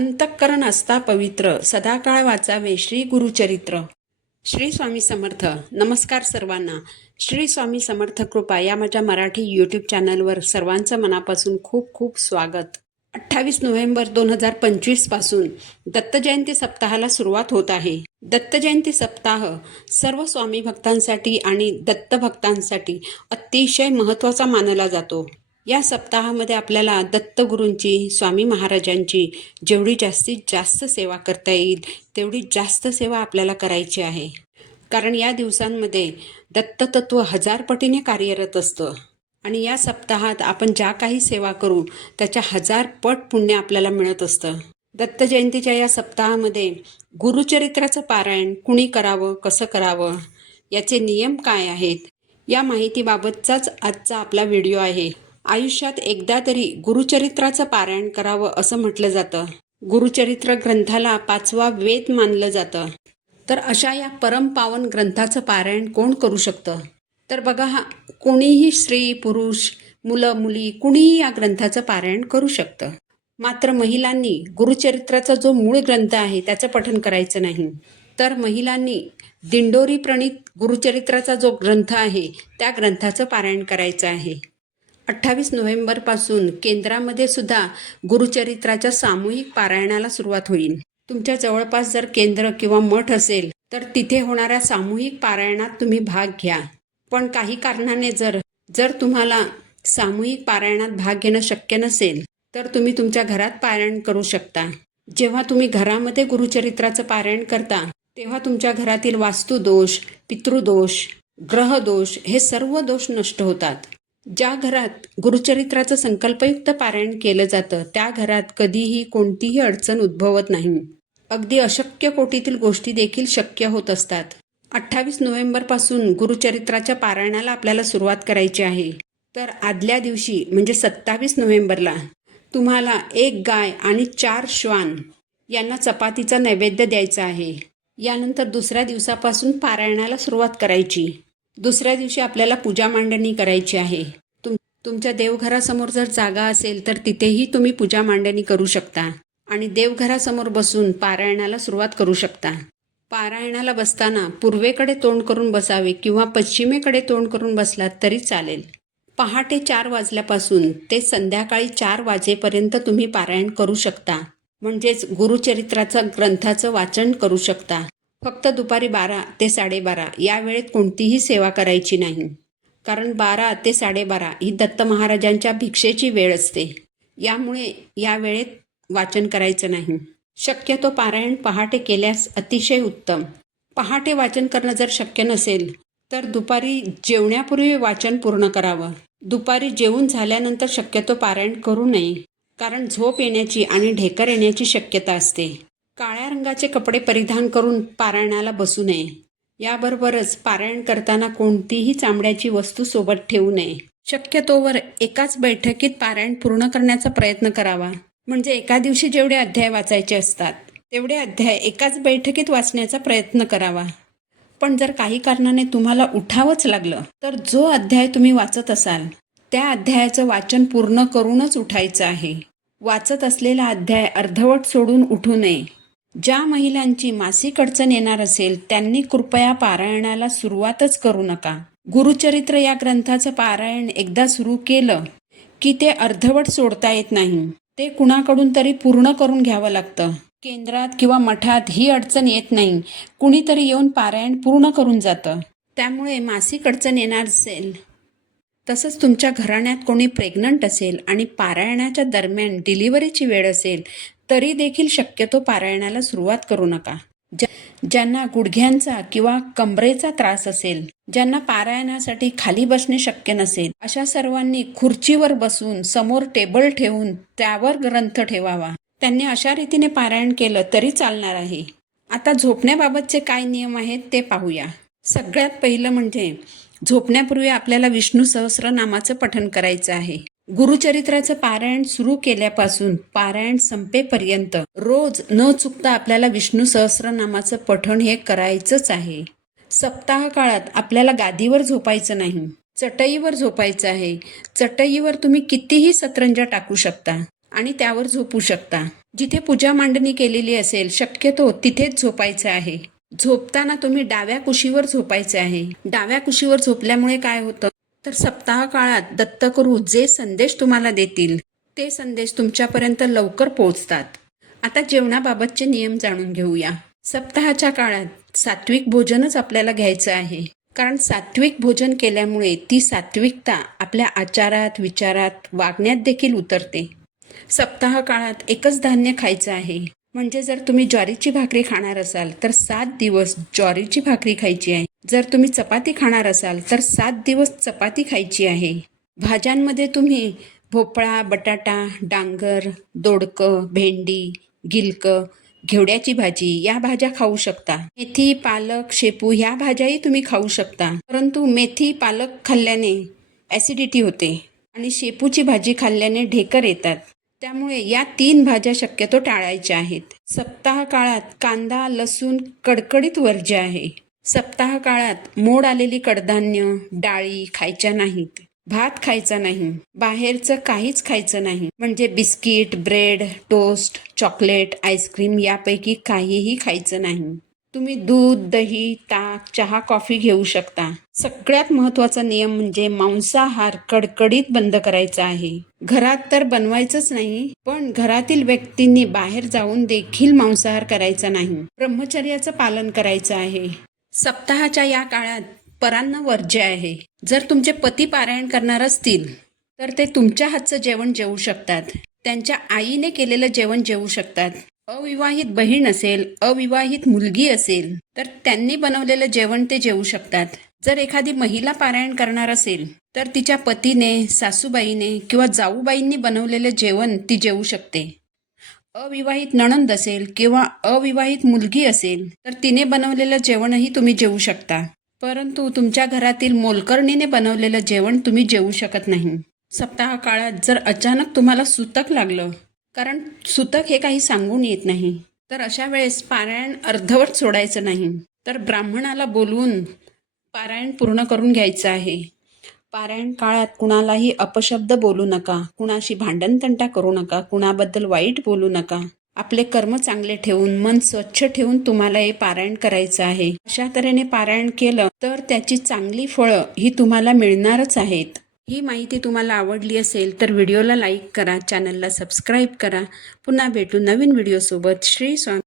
अंतःकरण असता पवित्र, सदाकाळ वाचावे श्री गुरुचरित्र. श्री स्वामी समर्थ. नमस्कार सर्वांना. श्री स्वामी समर्थ कृपा या माझ्या मराठी यूट्यूब चॅनलवर सर्वांचं मनापासून खूप खूप स्वागत. 28 नोव्हेंबर 2025 पासून दत्त जयंती सप्ताहाला सुरुवात होत आहे. दत्त जयंती सप्ताह सर्व स्वामी भक्तांसाठी आणि दत्त भक्तांसाठी अतिशय महत्त्वाचा मानला जातो. या सप्ताहामध्ये आपल्याला दत्तगुरूंची, स्वामी महाराजांची जेवढी जास्तीत जास्त सेवा करता येईल तेवढी जास्त सेवा आपल्याला करायची आहे. कारण या दिवसांमध्ये दत्ततत्व 1000 पटीने कार्यरत असतं आणि या सप्ताहात आपण ज्या काही सेवा करू त्याच्या 1000 पट पुण्य आपल्याला मिळत असतं. दत्त जयंतीच्या या सप्ताहामध्ये गुरुचरित्राचं पारायण कुणी करावं, कसं करावं, याचे नियम काय आहेत, या माहितीबाबतचाच आजचा आपला व्हिडिओ आहे. आयुष्यात एकदा तरी गुरुचरित्राचं पारायण करावं असं म्हटलं जातं. गुरुचरित्र ग्रंथाला 5वा वेद मानलं जातं. तर अशा या परमपावन ग्रंथाचं पारायण कोण करू शकतं? तर बघा, कोणीही स्त्री, पुरुष, मुलं, मुली कुणीही या ग्रंथाचं पारायण करू शकतं. मात्र महिलांनी गुरुचरित्राचा जो मूळ ग्रंथ आहे त्याचं पठण करायचं नाही. तर महिलांनी दिंडोरी प्रणीत गुरुचरित्राचा जो ग्रंथ आहे त्या ग्रंथाचं पारायण करायचं आहे. 28 नोव्हेंबरपासून केंद्रामध्ये सुद्धा गुरुचरित्राच्या सामूहिक पारायणाला सुरुवात होईल. तुमच्या जवळपास जर केंद्र किंवा मठ असेल तर तिथे होणाऱ्या सामूहिक पारायणात तुम्ही भाग घ्या. पण काही कारणाने जर तुम्हाला सामूहिक पारायणात भाग घेणं शक्य नसेल तर तुम्ही तुमच्या घरात पारायण करू शकता. जेव्हा तुम्ही घरामध्ये गुरुचरित्राचं पारायण करता तेव्हा तुमच्या घरातील वास्तुदोष, पितृदोष, ग्रहदोष हे सर्व दोष नष्ट होतात. ज्या घरात गुरुचरित्राचं संकल्पयुक्त पारायण केलं जातं त्या घरात कधीही कोणतीही अडचण उद्भवत नाही. अगदी अशक्य कोटीतील गोष्टी देखील शक्य होत असतात. 28 नोव्हेंबरपासून गुरुचरित्राच्या पारायणाला आपल्याला सुरुवात करायची आहे. तर आदल्या दिवशी म्हणजे 27 नोव्हेंबरला तुम्हाला 1 गाय आणि 4 श्वान यांना चपातीचा नैवेद्य द्यायचा आहे. यानंतर दुसऱ्या दिवसापासून पारायणाला सुरुवात करायची. दुसऱ्या दिवशी आपल्याला पूजा मांडणी करायची आहे. तुमच्या देवघरासमोर जर जागा असेल तर तिथेही तुम्ही पूजा मांडणी करू शकता आणि देवघरासमोर बसून पारायणाला सुरुवात करू शकता. पारायणाला बसताना पूर्वेकडे तोंड करून बसावे किंवा पश्चिमेकडे तोंड करून बसलात तरी चालेल. पहाटे 4 वाजल्यापासून ते संध्याकाळी 4 वाजेपर्यंत तुम्ही पारायण करू शकता. म्हणजेच गुरुचरित्राचं ग्रंथाचं वाचन करू शकता. फक्त दुपारी 12 ते 12:30 या वेळेत कोणतीही सेवा करायची नाही. कारण 12 ते 12:30 ही दत्त महाराजांच्या भिक्षेची वेळ असते. यामुळे या वेळेत वाचन करायचं नाही. शक्यतो पारायण पहाटे केल्यास अतिशय उत्तम. पहाटे वाचन करणं जर शक्य नसेल तर दुपारी जेवण्यापूर्वी वाचन पूर्ण करावं. दुपारी जेवून झाल्यानंतर शक्यतो पारायण करू नये. कारण झोप येण्याची आणि ढेकर येण्याची शक्यता असते. काळ्या रंगाचे कपडे परिधान करून पारायणाला बसू नये. याबरोबरच पारायण करताना कोणतीही चामड्याची वस्तू सोबत ठेवू नये. शक्यतोवर एकाच बैठकीत पारायण पूर्ण करण्याचा प्रयत्न करावा. म्हणजे एका दिवशी जेवढे अध्याय वाचायचे असतात तेवढे अध्याय एकाच बैठकीत वाचण्याचा प्रयत्न करावा. पण जर काही कारणाने तुम्हाला उठावंच लागलं तर जो अध्याय तुम्ही वाचत असाल त्या अध्यायाचं वाचन पूर्ण करूनच उठायचं आहे. वाचत असलेला अध्याय अर्धवट सोडून उठू नये. ज्या महिलांची मासिक अडचण येणार असेल त्यांनी कृपया पारायणाला सुरुवातच करू नका. गुरुचरित्र या ग्रंथाचं पारायण एकदा सुरू केलं की ते अर्धवट सोडता येत नाही. ते कुणाकडून तरी पूर्ण करून घ्यावं लागतं. केंद्रात किंवा मठात ही अडचण येत नाही. कुणीतरी येऊन पारायण पूर्ण करून जातं. त्यामुळे मासिक अडचण येणार असेल, तसंच तुमच्या घराण्यात कोणी प्रेग्नंट असेल आणि पारायणाच्या दरम्यान डिलिव्हरीची वेळ असेल तरी देखील शक्यतो पारायणाला सुरुवात करू नका. ज्यांना गुडघ्यांचा किंवा कमरेचा त्रास असेल, ज्यांना पारायणासाठी खाली बसणे शक्य नसेल, अशा सर्वांनी खुर्चीवर बसून समोर टेबल ठेवून त्यावर ग्रंथ ठेवावा. त्यांनी अशा रीतीने पारायण केलं तरी चालणार आहे. आता झोपण्याबाबतचे काय नियम आहेत ते पाहूया. सगळ्यात पहिलं म्हणजे झोपण्यापूर्वी आपल्याला विष्णू सहस्रनामाचं पठण करायचं आहे. गुरुचरित्राचं पारायण सुरू केल्यापासून पारायण संपेपर्यंत रोज न चुकता आपल्याला विष्णू सहस्रनामाचं पठण हे करायचंच आहे. सप्ताह काळात आपल्याला गादीवर झोपायचं नाही, चटईवर झोपायचं आहे. चटईवर तुम्ही कितीही सतरंजा टाकू शकता आणि त्यावर झोपू शकता. जिथे पूजा मांडणी केलेली असेल शक्यतो तिथेच झोपायचं आहे. झोपताना तुम्ही डाव्या कुशीवर झोपायचे आहे. डाव्या कुशीवर झोपल्यामुळे काय होतं तर सप्ताह काळात दत्तगुरू जे संदेश तुम्हाला देतील ते संदेश तुमच्यापर्यंत लवकर पोहोचतात. आता जेवणाबाबतचे नियम जाणून घेऊया. सप्ताहाच्या काळात सात्विक भोजनच आपल्याला घ्यायचं आहे, कारण सात्विक भोजन केल्यामुळे ती सात्विकता आपल्या आचारात, विचारात, वागण्यात देखील उतरते. सप्ताह काळात एकच धान्य खायचं आहे. म्हणजे जर तुम्ही ज्वारीची भाकरी खाणार असाल तर 7 दिवस ज्वारीची भाकरी खायची आहे. जर तुम्ही चपाती खाणार असाल तर 7 दिवस चपाती खायची आहे. भाज्यांमध्ये तुम्ही भोपळा, बटाटा, डांगर, दोडकं, भेंडी, गिलकं, घेवड्याची भाजी या भाज्या खाऊ शकता. मेथी, पालक, शेपू ह्या भाज्याही तुम्ही खाऊ शकता. परंतु मेथी, पालक खाल्ल्याने ॲसिडिटी होते आणि शेपूची भाजी खाल्ल्याने ढेकर येतात. त्यामुळे या 3 भाज्या शक्यतो टाळायच्या आहेत. सप्ताह काळात कांदा, लसूण कडकडीत वर्ज्य आहे. सप्ताह काळात मोड आलेली कडधान्य, डाळी खायच्या नाहीत. भात खायचा नाही. बाहेरचं काहीच खायचं नाही. म्हणजे biscuit, bread, toast, chocolate, ice cream यापैकी काहीही खायचं नाही. तुम्ही दूध, दही, ताक, चहा, कॉफी घेऊ शकता. सगळ्यात महत्त्वाचा नियम म्हणजे मांसाहार कडकडीत बंद करायचा आहे. घरात तर बनवायचंच नाही, पण घरातील व्यक्तींनी बाहेर जाऊन देखील मांसाहार करायचा नाही. ब्रह्मचर्याचं पालन करायचं आहे. सप्ताहाच्या या काळात परान्न वर्ज्य आहे. जर तुमचे पती पारायण करणार असतील तर ते तुमच्या हातचं जेवण जेवू शकतात. त्यांच्या आईने केलेलं जेवण जेवू शकतात. अविवाहित बहीण असेल, अविवाहित मुलगी असेल तर त्यांनी बनवलेलं जेवण ते जेवू शकतात. जर एखादी महिला पारायण करणार असेल तर तिच्या पतीने, सासूबाईने किंवा जाऊबाईंनी बनवलेलं जेवण ती जेवू शकते. अविवाहित नणंद असेल किंवा अविवाहित मुलगी असेल तर तिने बनवलेलं जेवणही तुम्ही जेवू शकता. परंतु तुमच्या घरातील मोलकरणीने बनवलेलं जेवण तुम्ही जेवू शकत नाही. सप्ताह काळात जर अचानक तुम्हाला सुतक लागलं, कारण सुतक हे काही सांगून येत नाही, तर अशा वेळेस पारायण अर्धवट सोडायचं नाही, तर ब्राह्मणाला बोलवून पारायण पूर्ण करून घ्यायचं आहे. पारायण काळात कुणालाही अपशब्द बोलू नका, कुणाशी भांडणतंटा करू नका, कुणाबद्दल वाईट बोलू नका. आपले कर्म चांगले ठेवून, मन स्वच्छ ठेवून तुम्हाला हे पारायण करायचं आहे. अशा तऱ्हेने पारायण केलं तर त्याची चांगली फळं ही तुम्हाला मिळणारच आहेत. ही माहिती तुम्हाला आवडली असेल तर व्हिडिओला लाईक करा, चॅनलला सबस्क्राईब करा. पुन्हा भेटू नवीन व्हिडिओसोबत. श्री स्वामी